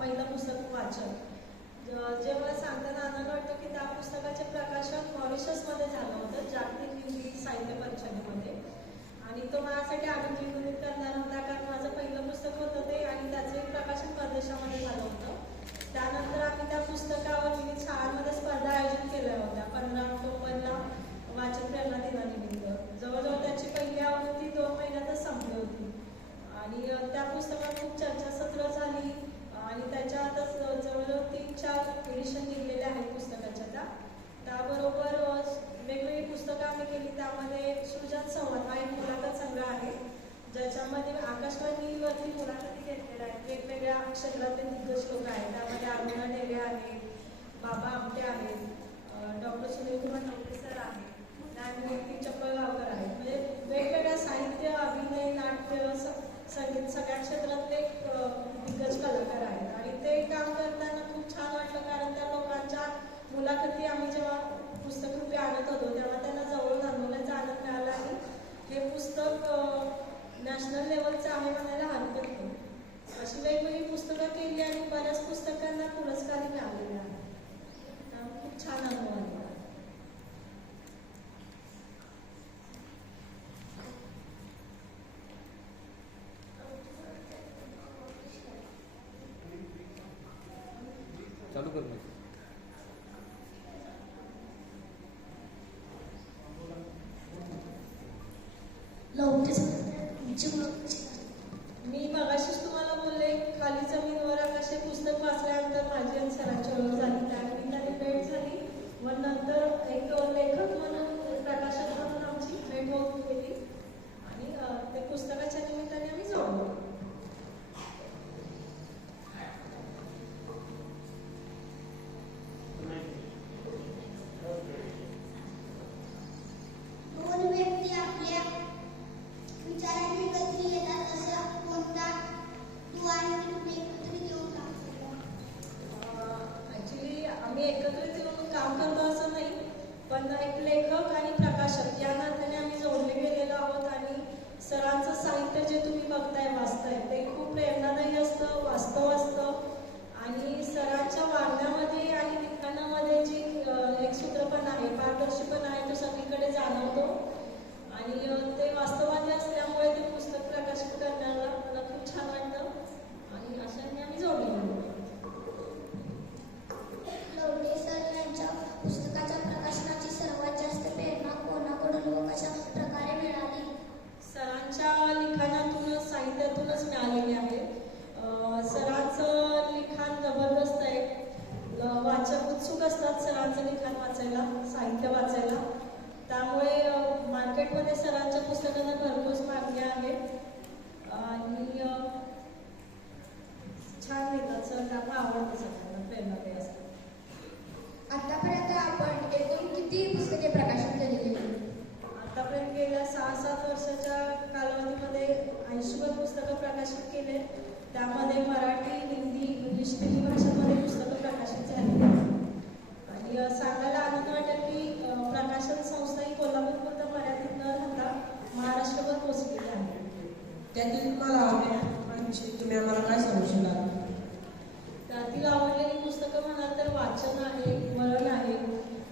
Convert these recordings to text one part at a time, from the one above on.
पहिलं पुस्तक वाचन. जेव्हा सांगताना आनंद वाटतो की त्या पुस्तकाचे प्रकाशन मॉरिशसमध्ये झालं होतं जागतिक हिंदी साहित्य परिषदेमध्ये. आणि तो माझ्यासाठी आनंदीकृत करणार होता कारण माझं पहिलं पुस्तक होतं ते आणि त्याचे प्रकाशन परदेशामध्ये झालं होतं. त्यानंतर आम्ही त्या पुस्तकावर विविध शाळांमध्ये स्पर्धा आयोजित केल्या होत्या. पंधरा ऑक्टोबरला वाचन प्रेरणा दिनानिमित्त. जवळजवळ त्याची पहिली आवृत्ती दोन महिन्यातच संपली होती. आणि त्या पुस्तकात खूप चर्चासत्र झाली. आणि त्याच्यातच जवळजवळ तीन चार एडिशन निघलेल्या आहेत पुस्तकाच्या. त्या त्याबरोबर वेगवेगळी पुस्तकं आम्ही केली. त्यामध्ये सृजन संवाद हा एक मुलाखत संघ आहे ज्याच्यामध्ये आकाशवाणीवरती मुलाखती घेतलेल्या आहेत वेगवेगळ्या क्षेत्रातले दिग्गज लोक आहेत. त्यामध्ये अरुणा ढेरे आहेत बाबा आमटे आहेत डॉक्टर सुनील कुमार नवके सर आहेत ज्ञानमूर्ती चपळगावकर आहेत. म्हणजे वेगवेगळ्या साहित्य अभिनय नाट्य स- संगीत सगळ्या क्षेत्रातले अ, दिग्गज कलाकार आहेत आणि ते काम करताना खूप छान वाटलं कारण त्या लोकांच्या मुलाखती आम्ही जेव्हा पुस्तकरूपी आणत होतो तेव्हा त्यांना जवळून अनुभवायचा आनंद मिळाला आणि हे पुस्तक नॅशनल लेवलचं आहे म्हणायला हरकत नाही अशी वेगवेगळी पुस्तकं केली आणि बऱ्याच पुस्तकांना पुरस्कारही मिळालेले आहेत त्यामुळे खूप छान अनुभव आला चालू कर मग लवकर तुमची ओळख कशी झाली? मी मगाशीच तुम्हाला बोलले खाली जमीनवर आकाश पुस्तक वाचल्यानंतर माझी आणि सरांची ओळख झाली. त्या निमित्ताने भेट झाली व नंतर एक लेखक म्हणून प्रकाशक म्हणून आमची भेट होत गेली. आणि अ, ते पुस्तकाच्या निमित्ताने आम्ही जोडलो दोन व्यक्ती आपल्या विचारांनी तू आम्ही एकत्रित येऊन काम करतो असं नाही पण एक लेखक आणि प्रकाशक या नात्याने आम्ही जोडले गेलेलो आहोत आणि सरांचं साहित्य जे तुम्ही बघताय वाचताय ते खूप प्रेरणादायी असतं वास्तव असतं. आणि सरांच्या वागण्यामध्ये आणि लिखाणामध्ये जी अ, एक सूत्रपण आहे पारदर्शीपण साहित्य वाचायला. त्यामुळे मार्केटमध्ये सरांच्या पुस्तकांना भरपूर मागणी आहे आणि छान लिहितात सर त्यामुळे आवडतं सगळ्यांना प्रेरणादायी असतात. आतापर्यंत आपण एकूण किती पुस्तके प्रकाशित केलेली आतापर्यंत गेल्या सहा सात वर्षाच्या कालावधीमध्ये ऐंशीवर पुस्तकं प्रकाशित केले. त्यामध्ये मराठी हिंदी इंग्लिश तिन्ही भाषांमध्ये पुस्तकं प्रकाशित झाली. आणि सांगायला की अ, प्रकाशन संस्था ही कोल्हापूरपर्यंत मर्यादित न राहता महाराष्ट्रभर पोचलेली आहे. त्यातील तुम्हाला आवडण्याची तुम्ही आम्हाला काय सांगू शकाल त्यातील आवडलेली पुस्तकं म्हणाल तर वाचन आहे वळण आहे.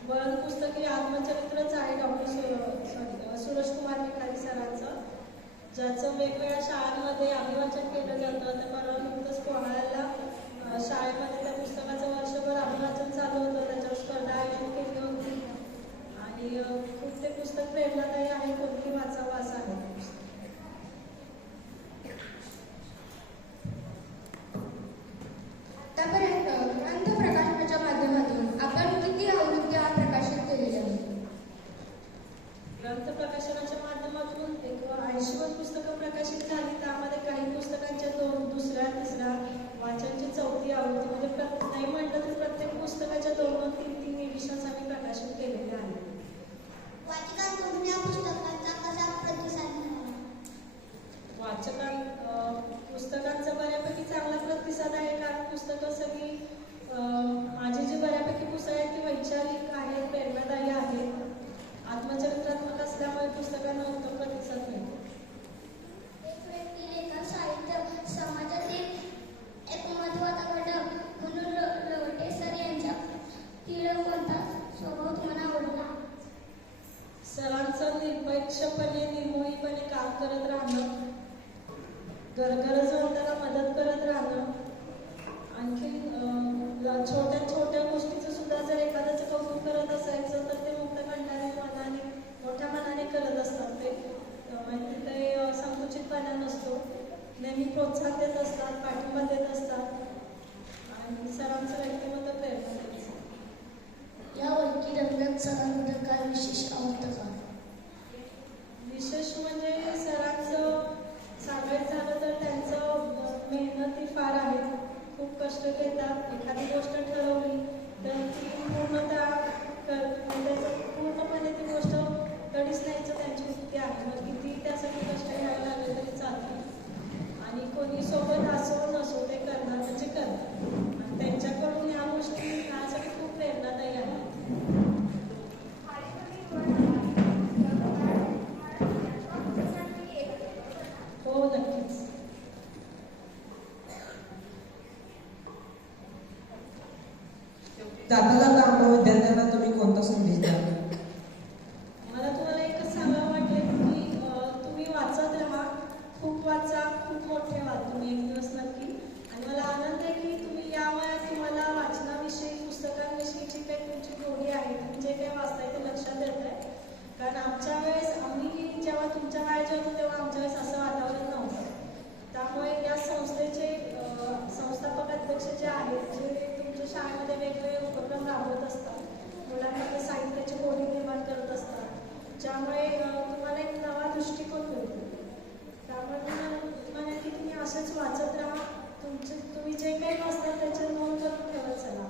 वळण पुस्तक हे आत्मचरित्रच आहे डॉक्टर सॉरी सुरेश कुमार भिकारी सरांचं. ज्याचं वेगवेगळ्या शाळांमध्ये अभिवाचन केलं जातं. तर परवा नुकतंच अ, शाळेमध्ये त्या पुस्तकाचं वर्षभर अभिवाचन चालू होतं त्याच्यावर स्पर्धा आयोजित केली होती आणि अ, खूप ते पुस्तक प्रेरणादायी आहे कोणती वाचावं असं आहे ते पुस्तक आतापर्यंत ग्रंथ प्रकाशनाच्या माध्यमातून आपण किती आवृत्त्या प्रकाशित केलेल्या आहेत ग्रंथ प्रकाशनाच्या माध्यमातून एक ऐंशीवर पुस्तकं प्रकाशित झाली त्यामध्ये काही पुस्तकांच्या दोन दुसऱ्या तिसऱ्या वाचनची चौथी आवृत्ती म्हणजे प्रत नाही म्हटलं तर प्रत्येक पुस्तकाच्या दोन दोन तीन तीन एडिशन्स आम्ही प्रकाशित केलेले आहेत वाचकांकडून या पुस्तकाचा कसा प्रतिसाद मिळाला वाचकां अं, पुस्तकांचा बऱ्यापैकी चांगला प्रतिसाद आहे कारण पुस्तकं सगळी अं, माझी जी बऱ्यापैकी पुस्तकं आहेत ती वैचारिक आहेत प्रेरणादायी आहेत आत्मचरित्रात्मक असल्यामुळे पुस्तकांना उत्तम प्रतिसाद मिळतो एक व्यक्ती लेखक साहित्य समाजातील एक महत्त्वाचा घटक करत राहणं गर गरजवंताला मदत करत राहणं आणखी अं, छोट्या छोट्या गोष्टीचं सुद्धा जर एखाद्याचं कौतुक करत असायचं तर ते मुक्त कंठाने मनाने मोठ्या मनाने करत असतात ते. म्हणजे ते संकुचितपणा नसतो. नेहमी प्रोत्साहन देत असतात पाठिंबा देत असतात. आणि सरांचं व्यक्तिमत्व प्रेरणा द्यायचं या वर्गी दरम्यान सरांबद्दल काय विशेष आवडतं का? विशेष म्हणजे सरांचं सांगायचं झालं तर त्यांचं मेहनती फार आहे. खूप कष्ट घेतात. एखादी गोष्ट ठरवली तर ती पूर्णतः कर म्हणजे पूर्णपणे ती गोष्ट तडीच न्यायचं त्यांची वृत्ती आहे. मग किती त्यासाठी कष्ट घ्यायला लागले तरी चालते. आणि कोणी सोबत असो नसो ते करणार म्हणजे करणार. आणि त्यांच्याकडून या गोष्टी खूप प्रेरणादायी आहेत हो नक्कीच. विद्यार्थ्यांना तुम्ही कोणता संदेश द्याल मला तुम्हाला एकच सांगावं वाटेल की अं, तुम्ही वाचत राहा खूप वाचा खूप मोठे व्हा तुम्ही एक दिवस नक्की आणि मला आनंद आहे की तुम्ही या वयात तुम्हाला वाचनाविषयी पुस्तकांविषयीची काही तुमची गोडी आहे तुम्ही जे काही वाचताय ते लक्षात येत आहे कारण आमच्या वेळेस आम्ही जेव्हा तुमच्या वयाचे होतो तेव्हा आमच्या वेळेस असं वातावरण नव्हतं त्यामुळे या संस्थेचे अं, संस्थापक अध्यक्ष जे आहेत जे तुमच्या शाळेमध्ये वेगवेगळे उपक्रम राबवत असतात मुलांमध्ये साहित्याची गोडी निर्माण करत असतात ज्यामुळे अं, तुम्हाला एक नवा दृष्टिकोन मिळतो त्यामुळे तुम्हाला तुम्हाला की तुम्ही असंच वाचत राहा तुमचे तुम्ही जे काही वाचता त्याच्यात नोंद करून ठेवत चला.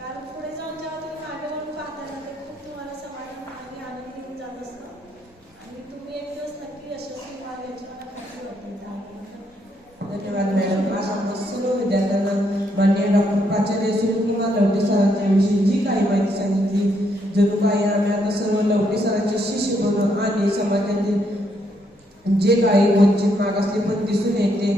कारण पुढे जाऊन जेव्हा तुम्ही मागे पाहता ना ते खूप तुम्हाला समाधान आणि आनंद घेऊन जात असतं. आणि तुम्ही एक दिवस नक्की यशस्वी व्हाल याची मला खात्री वाटते धन्यवाद मॅडम. आज आम्हा सर्व विद्यार्थ्यांना मान्य डॉक्टर प्राचार्य सुरू किंवा लवटे सरांच्या विषयी जी काही माहिती सांगितली जणू काही आम्ही आता सर्व लवटे सरांचे शिष्य बनू आणि समाजातील जे काही वंचित मागासले पण दिसून येते